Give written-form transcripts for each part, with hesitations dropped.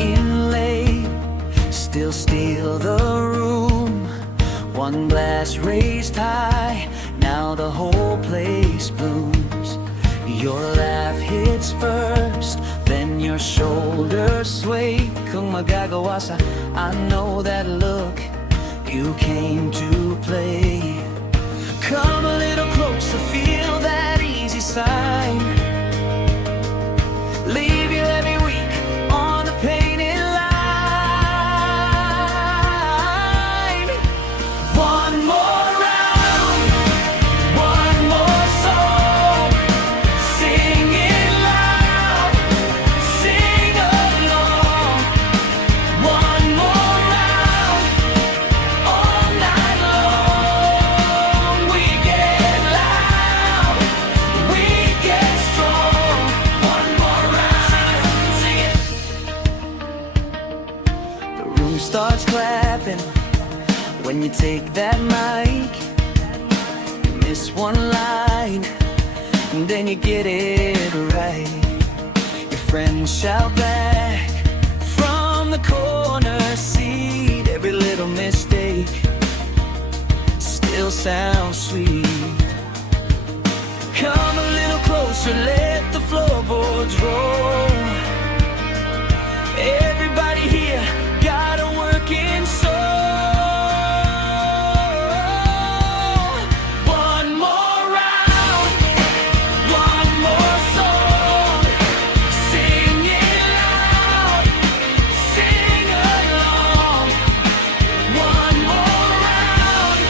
in late, still steal the room. One glass raised high, now the whole place blooms. Your laugh hits first, then your shoulders sway. Kung magagawa sa I know that look, you came to play. Come a little closer, feel that easy sign. Leave your heavy week on the painted line. One more round, one more song. Sing it loud, sing along. One more round, all night long. We get loud, we get strong. One more round, sing it. The room starts clapping when you take that mic. You miss one line, and then you get it right. Your friends shout back from the corner seat. Every little mistake still sounds sweet. Come a little closer, let the floorboards roll. Everybody here got a working soul. One more round, one more song. Sing it loud, sing along. One more round,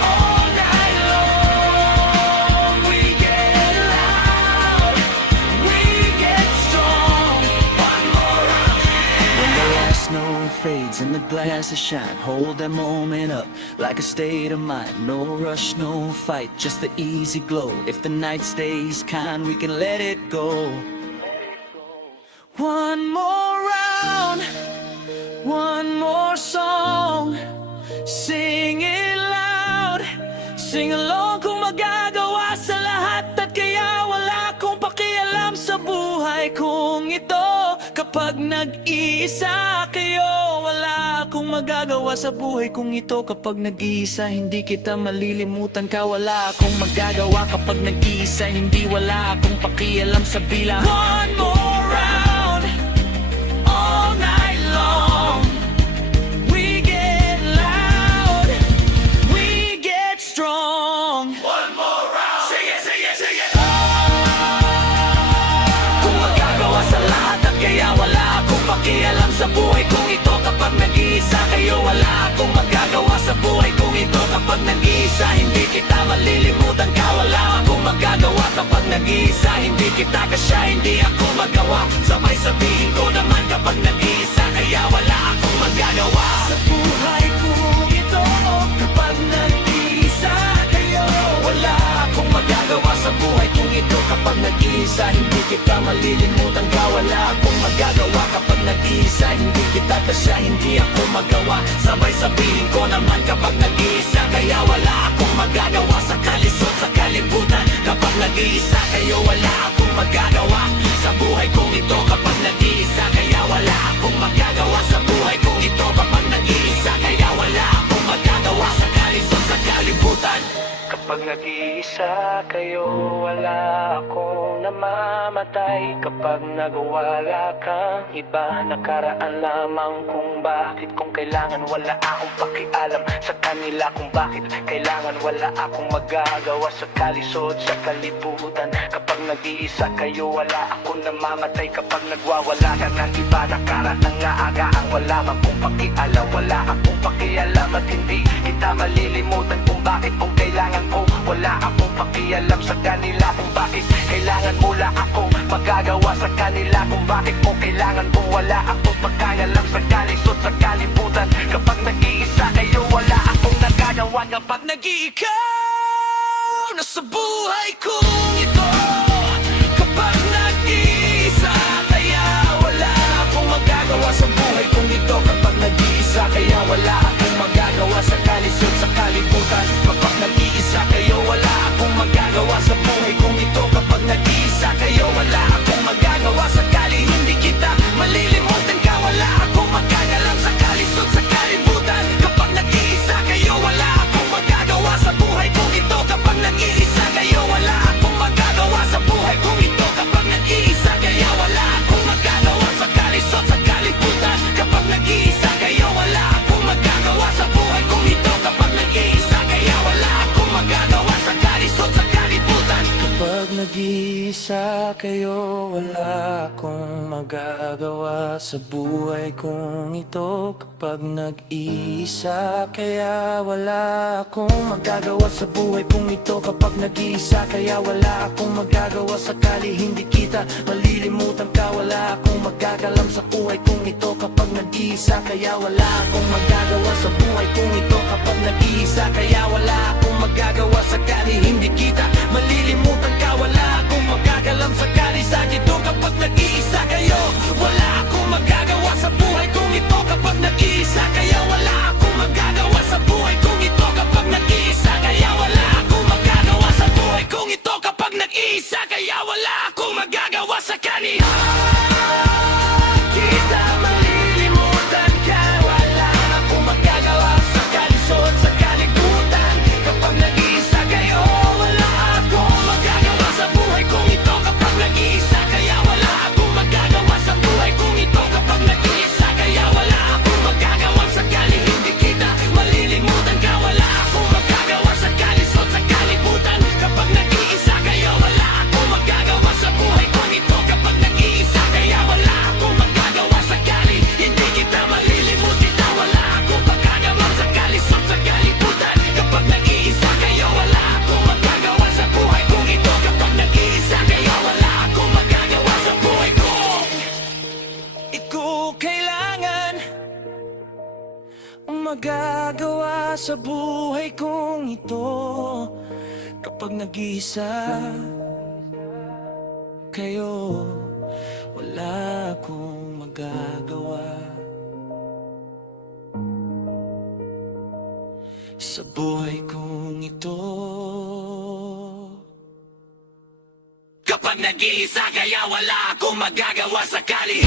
all night long. We get loud, we get strong. One more round. When the last snow fades and the glasses shine, hold that moment up like a state of mind. No rush, no fight, just the easy glow. If the night stays kind, we can let it go. One more round, one more song. Sing it loud, sing along. Kung magagawa sa lahat at kaya wala akong pakialam sa buhay kong ito. Kapag nag-iisa kayo, wala akong magagawa sa buhay kong ito. Kapag nag-iisa, hindi kita malilimutan ka. Wala akong magagawa kapag nag-iisa, hindi wala akong pakialam sa bilang. One more round, all night long. We get loud, we get strong. One more round, sing it, sing it, sing it. Kung magagawa sa lahat at kaya wala akong pakialam sa buhay kong ito. Kapag nag-iisa kayo, wala akong magagawa sa buhay kong ito. Kapag nag-iisa, hindi kita malilimutan ka. Wala akong magagawa kapag nag-iisa, hindi kita kasya, hindi ako magawa. Sabay sabihin ko naman kapag nag-iisa, kaya wala akong magagawa sa buhay kong ito. Kapag nag-iisa kayo, wala akong magagawa sa buhay kong ito. Kapag nag-iisa, hindi kita malilimutan ka. Wala akong magagawa kapag nag-iisa, hindi kita kasya, hindi ako magawa. Sabay sabihin ko naman kapag nag-iisa, kaya wala akong magagawa sa kalisod, sa kalibutan. Kapag nag-iisa kayo, wala akong magagawa sa buhay kong ito. Kapag nag-iisa, kaya wala akong magagawa sa buhay kong ito. Kapag nag-iisa, kaya wala akong magagawa sa kalisod, sa kalibutan. Kapag nag-iisa kayo, wala akong namamatay. Kapag nagwala kang iba, nakaraan lamang kung bakit. Kung kailangan, wala akong pakialam sa kanila kung bakit. Kailangan, wala akong magagawa sa kalisod, sa kalibutan. Kapag nag-iisa kayo, wala akong namamatay. Kapag nagwawala ka ng iba, nakaraan nga agaang wala man kung pakialam. Wala akong pakialam at hindi kita malilimutan kung bakit. Kung kailangan ko, wala akong pakialam sa kanila kung bakit. Kailangan wala akong magagawa sa kanila kung bakit. Kung kailangan ko, wala akong pakialam sa kalisod, sa kalibutan. Kapag nag-iisa kayo, wala akong nagagawa. Kapag nag-iikaw na sa buhay kong ito. Kapag nag-iisa, kaya wala akong magagawa sa buhay kong ito. Kapag nag-iisa, kaya wala akong magagawa sa kalisod, sa kalibutan. Kapag nag-iisa kayo, wala akong magagawa sa buhay kong ito. Kapag nag-iisa kayo, wala akong magagawa sa kali. Hindi kita malilimutan ka. nag-iisa kayo, wala akong magagawa sa buhay kong ito. Kapag nag-iisa kaya wala akong magagawa sa buhay kong ito. Kapag nag-iisa kaya wala akong magagawa sakali hindi kita malilimutan ka. Wala akong magagalam sa buhay kong ito. Kapag nag-iisa kaya wala akong magagawa sa buhay kong ito. Kapag nag-iisa kaya wala akong magagawa sakali hindi kita malilimutan ka. Wala akong magagalam sakali sa dito. Kapag nag-iisa kayo, wala akong magagawa sa buhay kong ito. Kapag nag-iisa kaya wala akong magagawa sa buhay kong ito. Kapag nag-iisa kaya wala akong magagawa sa buhay kong ito. Kapag nag-iisa kaya wala akong magagawa sakali kita malilimutan ka. Wala akong magagawa sa kalisod sa kalikutan. Kapag nag-iisa kayo, wala akong magagawa sa buhay kong ito. Kapag nag-iisa kaya wala akong magagawa sa buhay kong ito. Kapag nag-iisa kaya wala akong magagawa sakali hindi kita malilimutan ka. Wala akong magagawa sa kalisod sa kalibutan. Kapag nag-iisa kayo, wala akong magagawa sa buhay kong ito. Kapag nag-iisa kaya wala akong magagawa sakali hindi kita malilimutan ka. Wala akong magagawa sa kalisod sa kalibutan. Kapag nag-iisa kayo, wala akong magagawa sa buhay kong ito. Kapag nag-iisa kayo, wala akong magagawa sa buhay ko. Ikaw kailangan ang magagawa sa buhay kong ito. Kapag nag-iisa kayo, wala akong magagawa sa buhay kong ito. Kapag nag-iisa kaya wala akong magagawa sakali